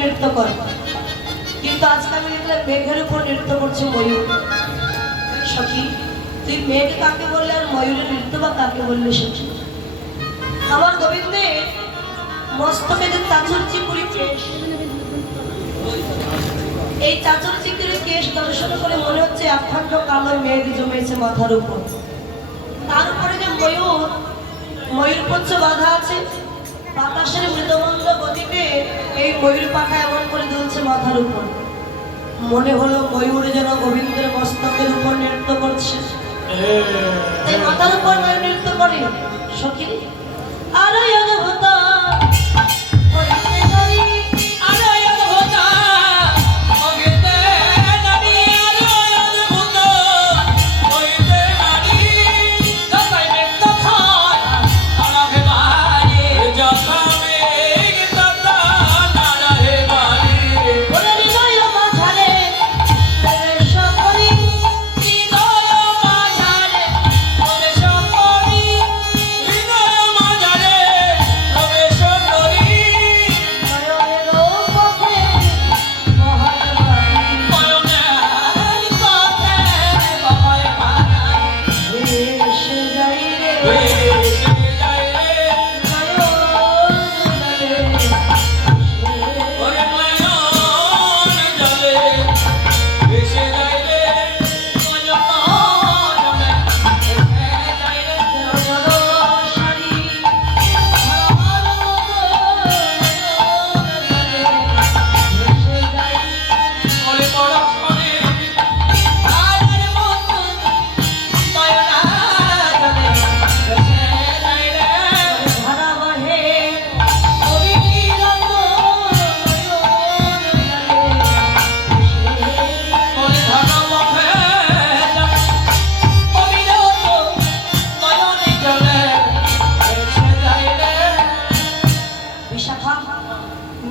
নৃত্য করে, কিন্তু আজকে আমি দেখলাম মেঘের উপর নৃত্য করছে ময়ূর। সখী, তুই মেঘ কাকে বললে আর ময়ূরের নৃত্য বা কাকে বললে? সখী, আমার গোবিন্দের মস্তকে যে চাচর চিপুরি কেশ, এই চাচর চিপুরি কেশ দর্শন করে মনে হচ্ছে একখণ্ড কালো মেঘ জমেছে মাথার উপর। তার উপরে যে ময়ূর পঞ্চ বাধা আছে, বাতাসের মৃদমন্দ গতিতে এই ময়ূর পাখা এমন করে দুলছে মাথার উপর। মনে হলো ময়ূর যেন গোবিন্দের মস্তকের উপর নৃত্য করছে, এই মাথার উপর ময়ূর নৃত্য করে। সখী, আরো অদ্ভুত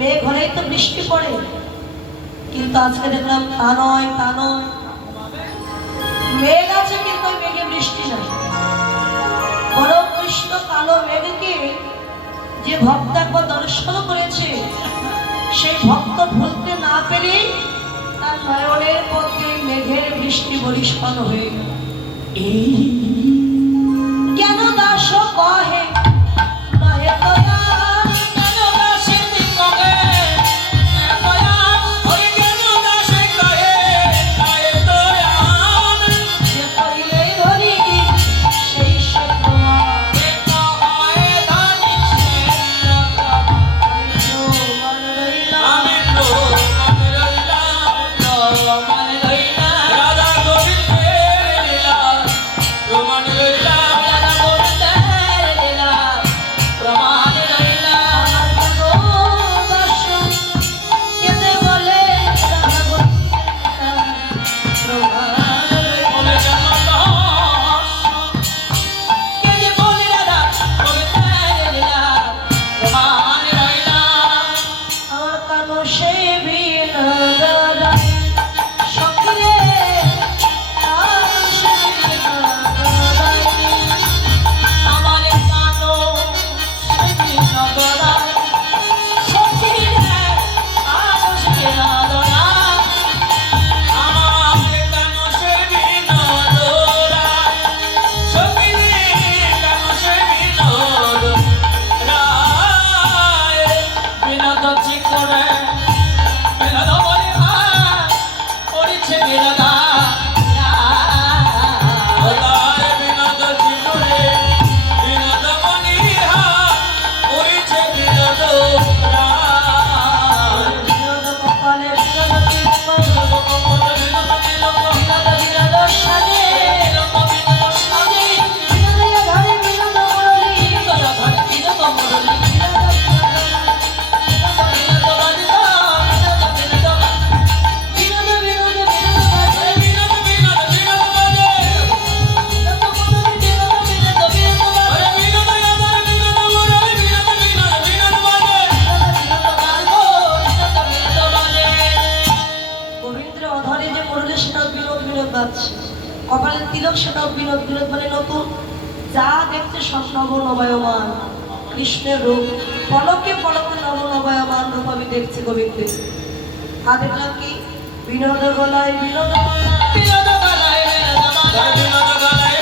মেঘ হলেই তো বৃষ্টি পড়ে, কিন্তু আজকে দেখলাম তা নয়, তা নয়। মেঘ আছে কিন্তু মেঘে বৃষ্টি নাই। বরং কৃষ্ণ কালো মেঘকে যে ভক্ত একবার দর্শন করেছে, সেই ভক্ত ভুলতে না পেরে তার নয়নের মধ্যে মেঘের বৃষ্টি বরিষ্কার হয়ে গেল। কেন দাস কহে নহে দয়া, কপালের তিলক সেটাও বিনোদ, বিনোদ মানে নতুন। যা দেখছে সব নব নবায়মান কৃষ্ণের রূপ, পলকে পলকে নব নব শোভায়মান রূপ আমি দেখছি গোবিন্দে। আর দেখলাম কি বিনোদ গলায় বিনোদ বিনোদ গলায় বিনোদ গলায়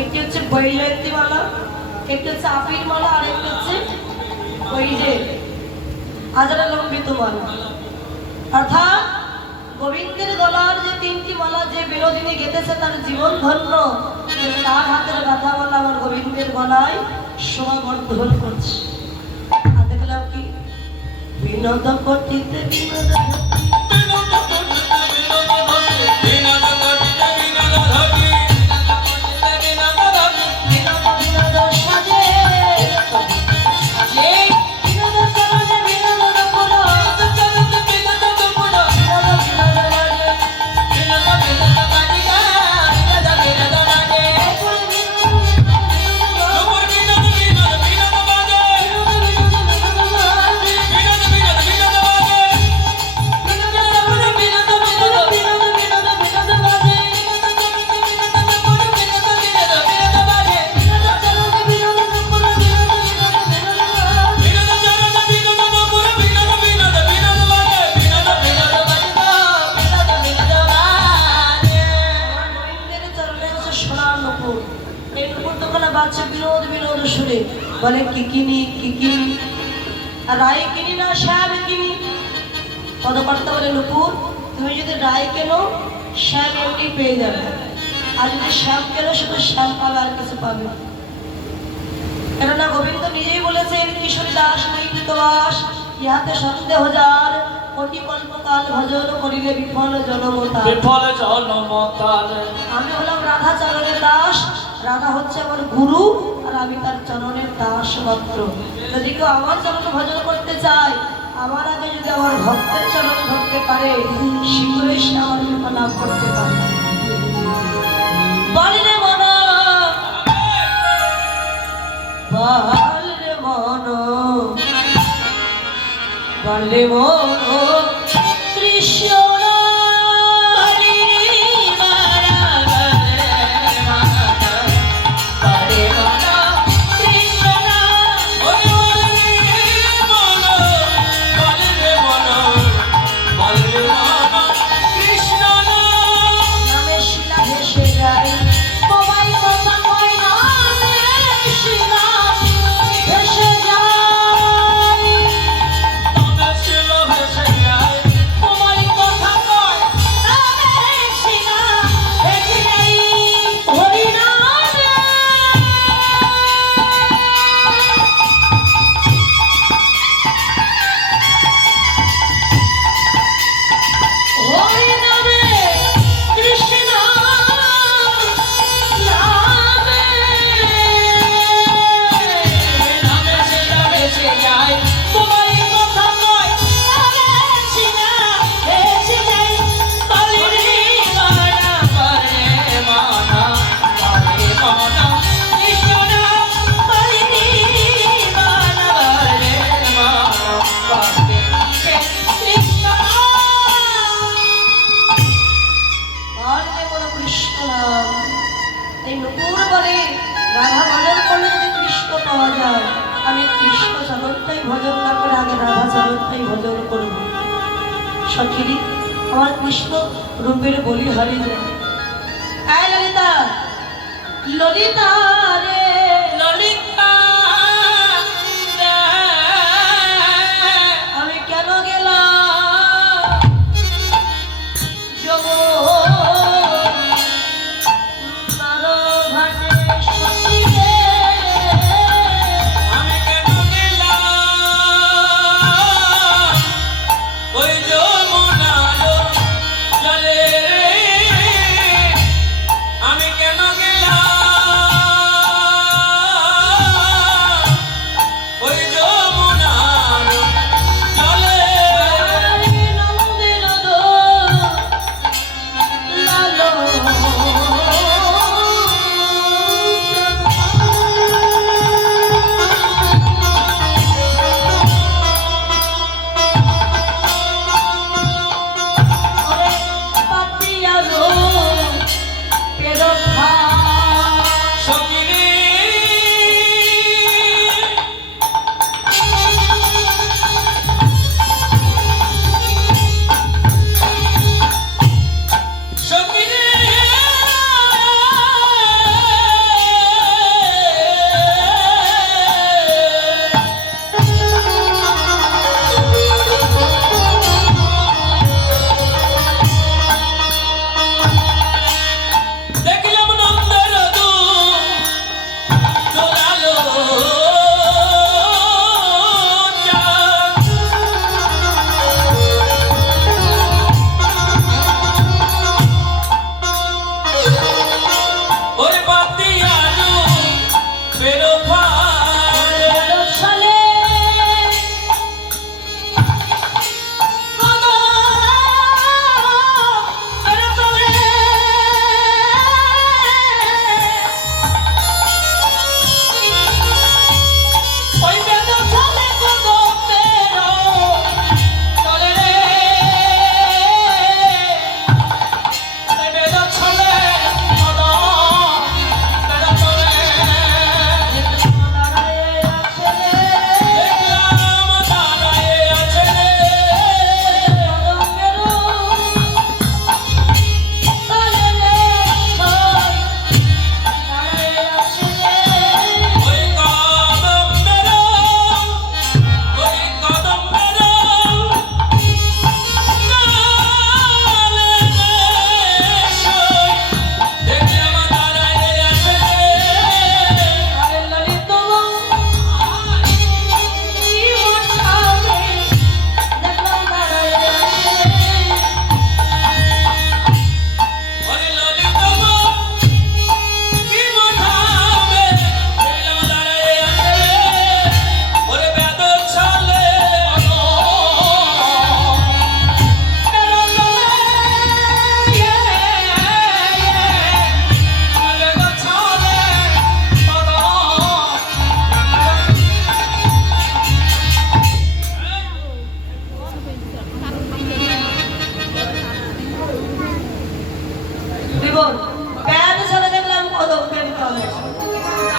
একটি হচ্ছে বৈজয়ন্তী মালা, একটি হচ্ছে আপির মালা, আর একটি হচ্ছে ওই যে আজরা লম্বিত মালা। অর্থাৎ গোবিন্দের গলার যে তিনটি মালা যে বিনোদিনী গেঁথেছে তার জীবন ধন্য, তার হাতের গাঁথা মালা আমার গোবিন্দের গলায় শোভাবর্ধন করছে। আর দেখলাম কি বিনোদ কটিতে বিনোদ বলে কিকিনি কিকিনি, আর রায় কিনি না শ্যাম কিনি। পদকর্তা বলে নুপুর তুমি যদি রায় কেনো শ্যাম এমনি পেয়ে যাবে, আর যদি শ্যাম কেনো শুধু শ্যাম পাবে আর কিছু পাবে। কেননা গোবিন্দ নিজেই বলেছেন কিশোরী দাস নাই কৃতবাস ইহাতে সন্দেহ যার কোটি কল্পকাল ভজন করিলে বিফল জনমতার। আমি হলাম রাধা চরণের দাস, রাধা হচ্ছে আমার গুরু আর আমি তার চরণের দাস মাত্র। যদি কেউ আমার চরণ ভজন করতে চায়, আমার আগে যদি আমার ভক্তের চরণ ধরতে পারে, শীঘ্রই সে আমার কৃপা লাভ করতে পারে। বলরে মন বলরে মন বলরে মন কৃষ্ণ রাধা ভজন করলে যদি কৃষ্ণ পাওয়া যায়, আমি কৃষ্ণ চরণটাই ভজন না করে আগে রাধা চরণটাই ভজন করব। সখী আমার কৃষ্ণ রূপের বলি হারিয়ে যায়। ললিতা ললিতা